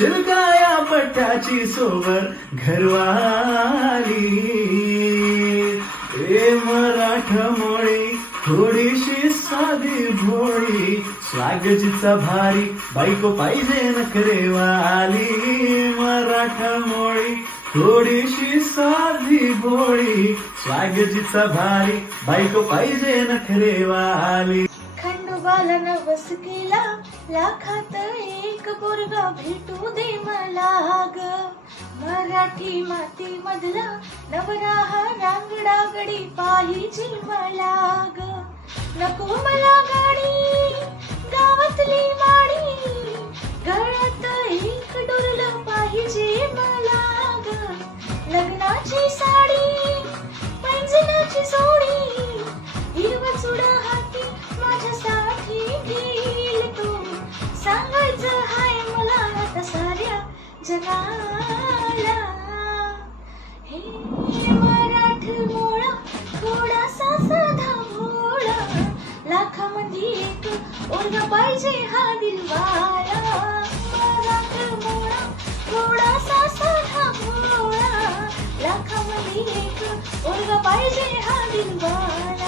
होशील का या पट्ट्याची सोबर घरवाली. ए मराठमोळी थोडीशी साधी भोळी, स्वागजीचा भारी बायको पाहिजे नखरेवाली. मराठमोळी थोडीशी साधी भोळी, स्वागजीचा भारी बायको पाहिजे नखरेवाली. खंडोबाला नवस केला, लाखात एक पोरगा भेटू दे मला ग. मराठी माती मधला नवरा हा रांगडा गडी पाहिजे मला ग. नको मला गाडी गावातली माडी, गळ्यात एक डोरलं पाहिजे मला ग. लग्नाची साडी पैंजणाची जोडी, हिरवा चुडा हाती माझ्यासाठी घेईल तू. सांगायचं हाय मला आता साऱ्या जगाला. हे मराठमोळा थोडासा साधा भोळा, लाखामध्ये एक पोरगा पाहिजे हा दिलवाला. मराठमोळा थोडासा साधा भोळा, लाखामध्ये एक पोरगा पाहिजे हा दिलवाला.